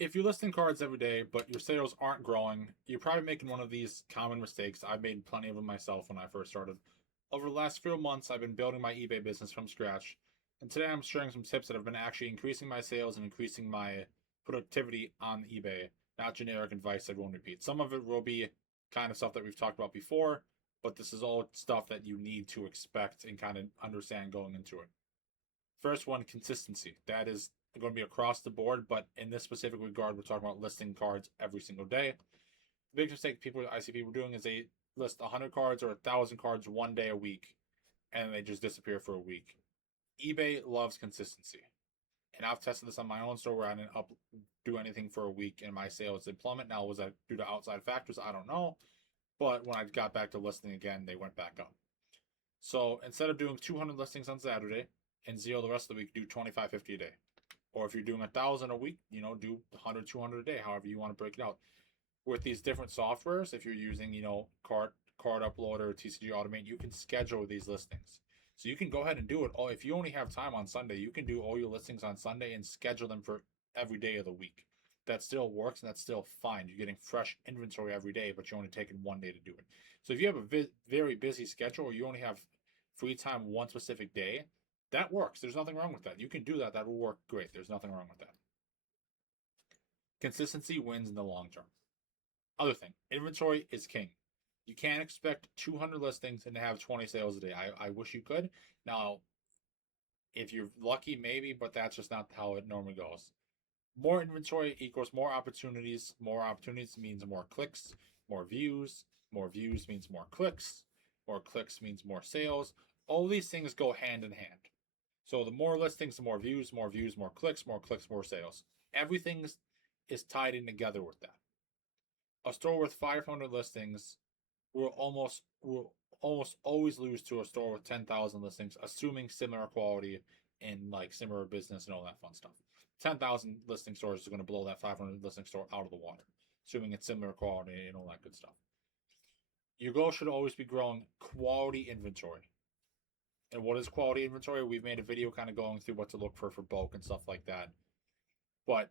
If you're listing cards every day, but your sales aren't growing, you're probably making one of these common mistakes. I've made plenty of them myself when I first started. Over the last few months, I've been building my eBay business from scratch. And today I'm sharing some tips that have been actually increasing my sales and increasing my productivity on eBay, not generic advice I won't repeat. Some of it will be kind of stuff that we've talked about before, but this is all stuff that you need to expect and kind of understand going into it. First one, consistency. That is going to be across the board, but in this specific regard, we're talking about listing cards every single day. The big mistake I see people doing is they list 100 cards or 1,000 cards one day a week, and they just disappear for a week. eBay loves consistency, and I've tested this on my own store where I didn't do anything for a week, and my sales did plummet. Now, was that due to outside factors? I don't know, but when I got back to listing again, they went back up. So instead of doing 200 listings on Saturday and zero the rest of the week, do 25, 50 a day. Or if you're doing 1,000 a week, do 100, 200 a day, however you want to break it out. With these different softwares, if you're using, card uploader, TCG Automate, you can schedule these listings. So you can go ahead and do it all. If you only have time on Sunday, you can do all your listings on Sunday and schedule them for every day of the week. That still works and that's still fine. You're getting fresh inventory every day, but you're only taking one day to do it. So if you have a very busy schedule or you only have free time one specific day, that works. There's nothing wrong with that. You can do that. That will work great. There's nothing wrong with that. Consistency wins in the long term. Other thing, inventory is king. You can't expect 200 listings and to have 20 sales a day. I wish you could. Now, if you're lucky, maybe, but that's just not how it normally goes. More inventory equals more opportunities. More opportunities means more clicks, more views. More views means more clicks. More clicks means more sales. All these things go hand in hand. So the more listings, the more views, more clicks, more sales. Everything is tied in together with that. A store with 500 listings will almost always lose to a store with 10,000 listings, assuming similar quality and like similar business and all that fun stuff. 10,000 listing stores is going to blow that 500 listing store out of the water, assuming it's similar quality and all that good stuff. Your goal should always be growing quality inventory. And what is quality inventory? We've made a video kind of going through what to look for bulk and stuff like that. But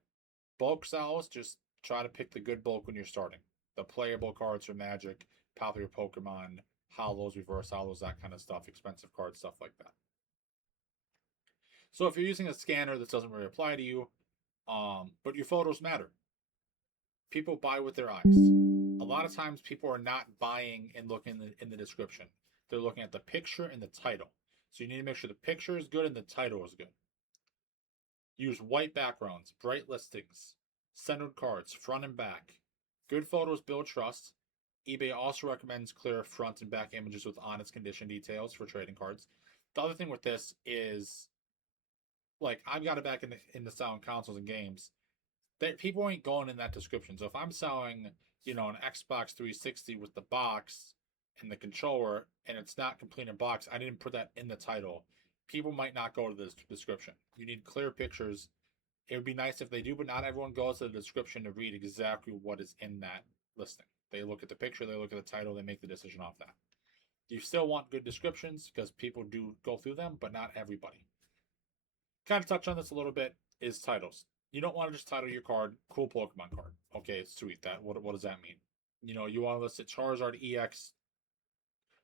bulk sales, just try to pick the good bulk when you're starting. The playable cards for Magic, popular Pokemon, holos, reverse holos, that kind of stuff, expensive cards, stuff like that. So if you're using a scanner, this doesn't really apply to you, but your photos matter. People buy with their eyes. A lot of times people are not buying and looking in the description. They're looking at the picture and the title. So you need to make sure the picture is good and the title is good. Use white backgrounds, bright listings, centered cards, front and back. Good photos build trust. eBay also recommends clear front and back images with honest condition details for trading cards. The other thing with this is, like, I've got it back in the selling consoles and games. That people ain't going in that description. So if I'm selling, an Xbox 360 with the box and the controller, and it's not complete in box, I didn't put that in the title. People might not go to the description. You need clear pictures. It would be nice if they do, but not everyone goes to the description to read exactly what is in that listing. They look at the picture, they look at the title, they make the decision off that. You still want good descriptions because people do go through them, but not everybody. Kind of touch on this a little bit is titles. You don't want to just title your card cool Pokemon card. Okay, sweet. What does that mean? You want to list it Charizard EX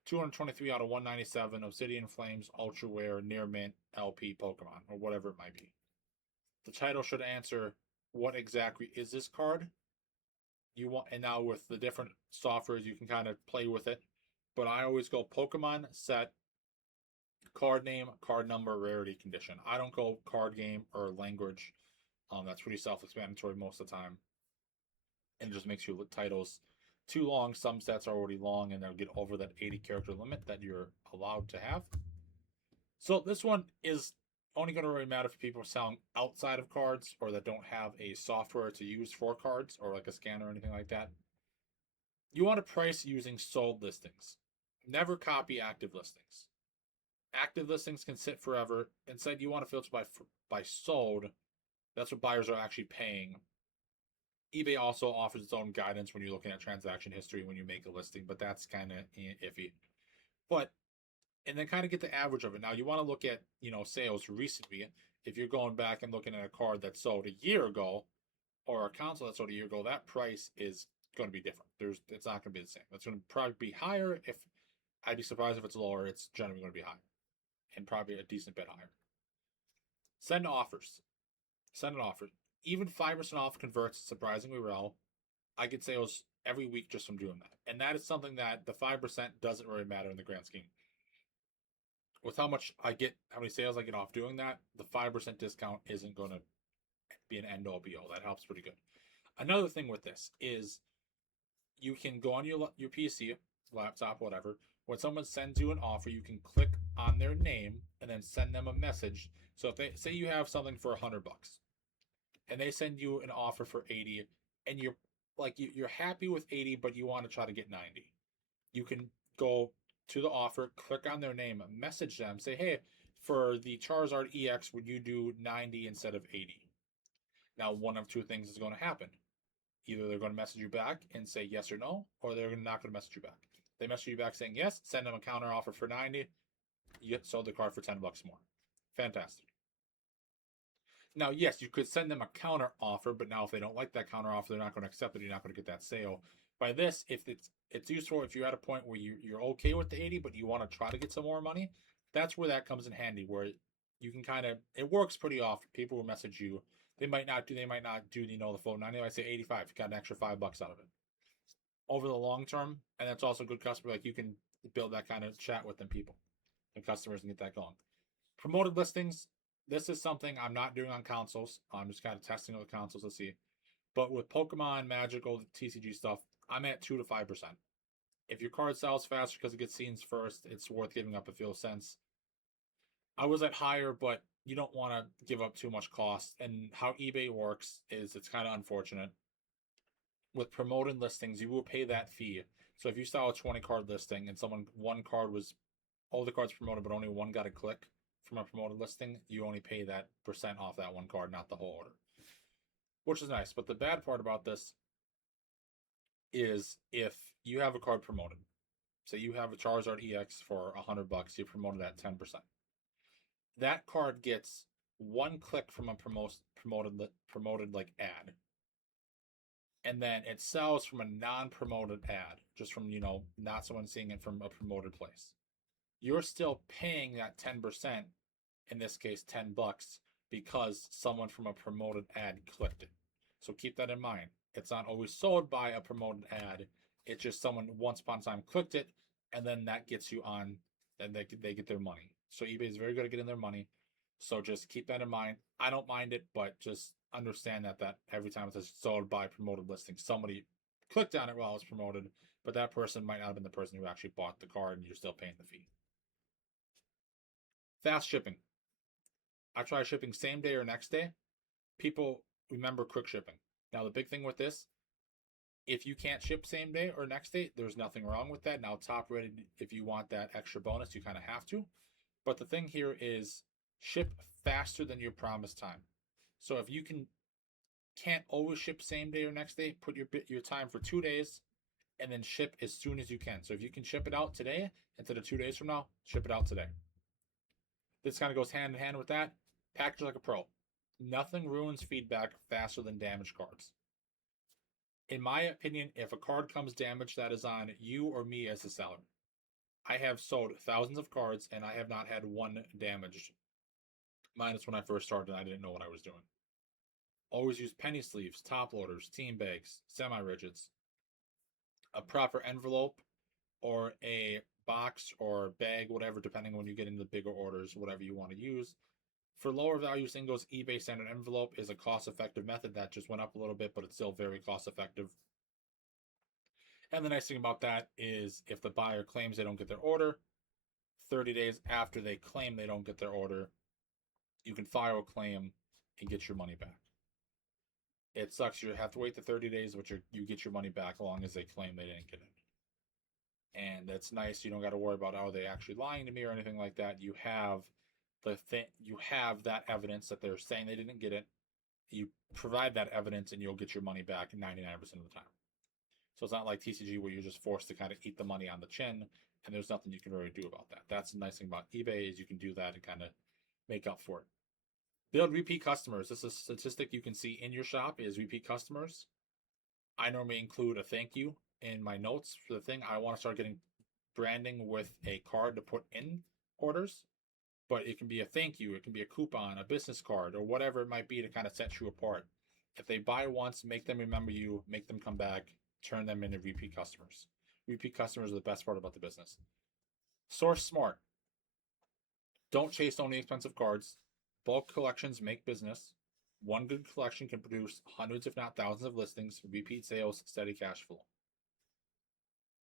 223 out of 197 Obsidian Flames Ultra Rare Near Mint LP Pokemon, or whatever it might be. The title should answer what exactly is this card. And now with the different softwares, you can kind of play with it. But I always go Pokemon set, card name, card number, rarity condition. I don't go card game or language. That's pretty self-explanatory most of the time. And it just makes your titles too long. Some sets are already long and they'll get over that 80 character limit that you're allowed to have. So this one is only going to really matter for people selling outside of cards or that don't have a software to use for cards or like a scanner or anything like that. You want to price using sold listings. Never copy active listings. Active listings can sit forever. Instead, you want to filter by sold. That's what buyers are actually paying. eBay also offers its own guidance when you're looking at transaction history when you make a listing, but that's kind of iffy. And then kind of get the average of it. Now, you want to look at, sales recently. If you're going back and looking at a card that sold a year ago, or a console that sold a year ago, that price is going to be different. It's not going to be the same. It's going to probably be higher. If I'd be surprised if it's lower. It's generally going to be higher, and probably a decent bit higher. Send offers. Send an offer. Even 5% off converts surprisingly well. I get sales every week just from doing that, and that is something that the 5% doesn't really matter in the grand scheme. With how much I get, how many sales I get off doing that, the 5% discount isn't going to be an end all be all. That helps pretty good. Another thing with this is you can go on your PC, laptop, whatever. When someone sends you an offer, you can click on their name and then send them a message. So if they say you have something for $100, and they send you an offer for 80, and you're happy with 80, but you want to try to get 90, you can go to the offer, click on their name, message them, say, hey, for the Charizard EX, would you do 90 instead of 80? Now, one of two things is going to happen. Either they're going to message you back and say yes or no, or they're not going to message you back. They message you back saying yes, send them a counter offer for 90, you sold the card for $10 more. Fantastic. Now, yes, you could send them a counter offer, but now if they don't like that counter offer, they're not going to accept it. You're not going to get that sale. By this, if it's useful if you're at a point where you're okay with the 80, but you want to try to get some more money, that's where that comes in handy. Where you can it works pretty often. People will message you. They might not do the full 90. I say 85. You got an extra $5 out of it. Over the long term, and that's also good customer. Like you can build that kind of chat with them people and customers and get that going. Promoted listings. This is something I'm not doing on consoles. I'm just kind of testing other consoles to see. But with Pokemon, Magical, TCG stuff, I'm at 2 to 5%. If your card sells faster because it gets seen first, it's worth giving up a few cents. I was at higher, but you don't want to give up too much cost. And how eBay works is it's kind of unfortunate. With promoted listings, you will pay that fee. So if you sell a 20 card listing and one card was all the cards promoted, but only one got a click from a promoted listing, you only pay that percent off that one card, not the whole order, which is nice. But the bad part about this is if you have a card promoted, say you have a Charizard EX for $100, you promoted at 10%. That card gets one click from a promoted like ad, and then it sells from a non-promoted ad, just from not someone seeing it from a promoted place. You're still paying that 10%, in this case $10, because someone from a promoted ad clicked it. So keep that in mind. It's not always sold by a promoted ad. It's just someone once upon a time clicked it, and then that gets you on, and they get their money. So eBay is very good at getting their money. So just keep that in mind. I don't mind it, but just understand that every time it says sold by promoted listing, somebody clicked on it while it was promoted, but that person might not have been the person who actually bought the card, and you're still paying the fee. Fast shipping. I try shipping same day or next day. People remember quick shipping. Now, the big thing with this, if you can't ship same day or next day, there's nothing wrong with that. Now, top rated, if you want that extra bonus, you kind of have to. But the thing here is ship faster than your promised time. So if you can't always ship same day or next day, put your time for 2 days and then ship as soon as you can. So if you can ship it out today instead of 2 days from now, ship it out today. This kind of goes hand in hand with that. Package like a pro. Nothing ruins feedback faster than damaged cards. In my opinion, if a card comes damaged, that is on you or me as the seller. I have sold thousands of cards and I have not had one damaged. Minus when I first started and I didn't know what I was doing. Always use penny sleeves, top loaders, team bags, semi-rigids. A proper envelope or a box or bag, whatever, depending on when you get into the bigger orders, whatever you want to use. For lower value singles, eBay standard envelope is a cost-effective method that just went up a little bit, but it's still very cost-effective. And the nice thing about that is if the buyer claims they don't get their order, 30 days after they claim they don't get their order, you can file a claim and get your money back. It sucks. You have to wait the 30 days, but you get your money back as long as they claim they didn't get it. And that's nice. You don't got to worry about, are they actually lying to me or anything like that. You have that evidence that they're saying they didn't get it. You provide that evidence and you'll get your money back 99% of the time. So it's not like TCG where you're just forced to kind of eat the money on the chin and there's nothing you can really do about that. That's the nice thing about eBay is you can do that and kind of make up for it. Build repeat customers. This is a statistic you can see in your shop is repeat customers. I normally include a thank you in my notes for the thing. I want to start getting branding with a card to put in orders, but it can be a thank you, it can be a coupon, a business card, or whatever it might be to kind of set you apart. If they buy once, make them remember you, make them come back, turn them into repeat customers. Repeat customers are the best part about the business. Source smart. Don't chase only expensive cards. Bulk collections make business. One good collection can produce hundreds, if not thousands, of listings, repeat sales, steady cash flow.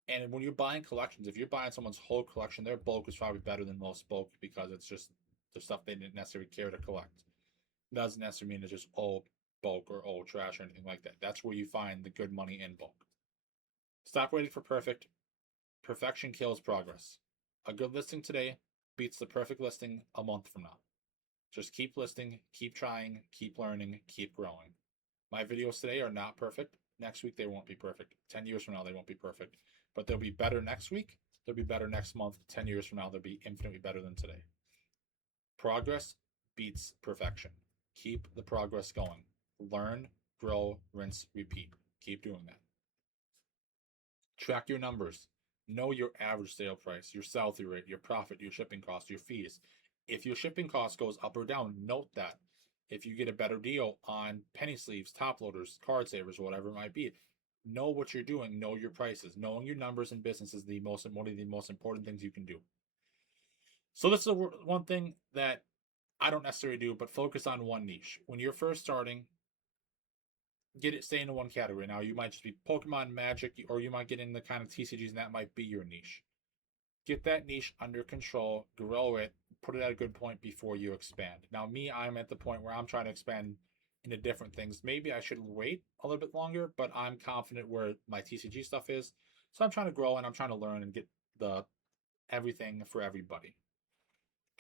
And when you're buying collections, if you're buying someone's whole collection, their bulk is probably better than most bulk because it's just the stuff they didn't necessarily care to collect. It doesn't necessarily mean it's just all bulk or all trash or anything like that. That's where you find the good money in bulk. Stop waiting for perfect. Perfection kills progress. A good listing today beats the perfect listing a month from now. Just keep listing, keep trying, keep learning, keep growing. My videos today are not perfect. Next week, they won't be perfect. 10 years from now, they won't be perfect. But they'll be better next week. They'll be better next month. 10 years from now, they'll be infinitely better than today. Progress beats perfection. Keep the progress going. Learn, grow, rinse, repeat. Keep doing that. Track your numbers. Know your average sale price, your sell-through rate, your profit, your shipping cost, your fees. If your shipping cost goes up or down, note that. If you get a better deal on penny sleeves, top loaders, card savers, whatever it might be, know what you're doing. Know your prices. Knowing your numbers in business is one of the most important things you can do. So this is one thing that I don't necessarily do, but focus on one niche. When you're first starting, stay into one category. Now you might just be Pokemon, Magic, or you might get in the kind of TCGs, and that might be your niche. Get that niche under control, grow it, put it at a good point before you expand. Now me, I'm at the point where I'm trying to expand into different things. Maybe I should wait a little bit longer, but I'm confident where my TCG stuff is. So I'm trying to grow and I'm trying to learn and get the everything for everybody.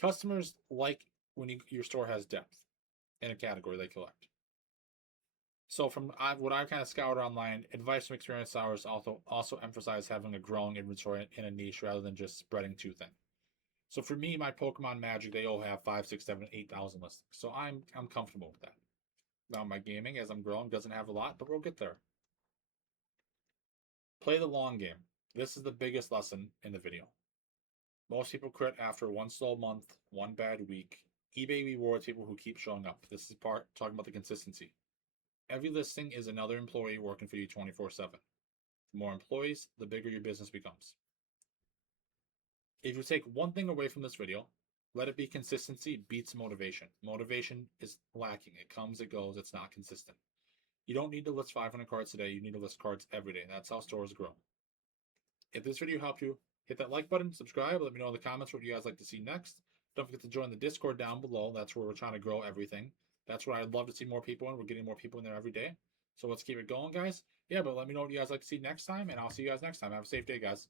Customers like when your store has depth in a category they collect. So from what I've kind of scoured online, advice from experienced sellers also emphasize having a growing inventory in a niche rather than just spreading too thin. So for me, my Pokemon Magic, they all have 5, 6, 7, 8,000 listings. So I'm comfortable with that. Now my gaming, as I'm growing, doesn't have a lot, but we'll get there. Play the long game. This is the biggest lesson in the video. Most people quit after one slow month, one bad week. eBay rewards people who keep showing up. This is talking about the consistency. Every listing is another employee working for you 24/7. The more employees, the bigger your business becomes. If you take one thing away from this video, let it be consistency beats motivation. Motivation is lacking. It comes, it goes, it's not consistent. You don't need to list 500 cards today. You need to list cards every day. That's how stores grow. If this video helped you, hit that like button, subscribe, let me know in the comments what you guys like to see next. Don't forget to join the Discord down below. That's where we're trying to grow everything. That's where I'd love to see more people in. We're getting more people in there every day. So let's keep it going, guys. Yeah, but let me know what you guys like to see next time, and I'll see you guys next time. Have a safe day, guys.